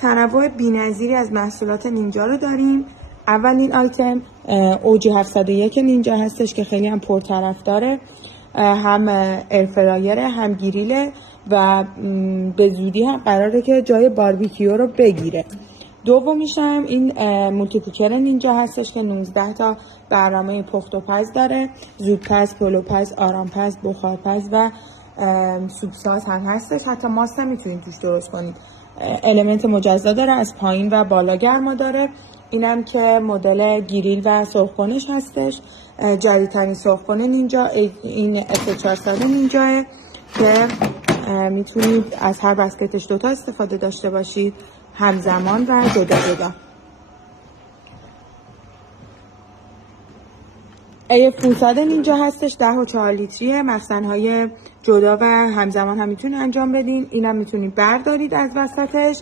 تنوع بی‌نظیری از محصولات نینجا رو داریم. اولین آیتم OG 701 نینجا هستش که خیلی هم پرطرفداره، هم ایرفرایره هم گریله و به زودی هم قراره که جای باربیکیو رو بگیره. دومیش هم این مولتیکوکر نینجا هستش که 19 تا برنامه پخت و پز داره، زودپز، پلوپز، آرامپز، بخارپز و سوپساز هم هستش. حتی ماست هم میتونید توش درست کنید. المنت مجزا داره، از پایین و بالا گرما داره. اینم که مدل گریل و سرخ‌کنش هستش. جدیدترین سرخ‌کن نینجا این F400 نینجاه که میتونید از هر بسکتش دوتا استفاده داشته باشید، همزمان و جدا جدا. AF500 نینجا هستش، 10 و 4 لیتریه، مخزن‌های جدا و همزمان هم میتونید انجام بدین. اینم میتونید بردارید از وسطش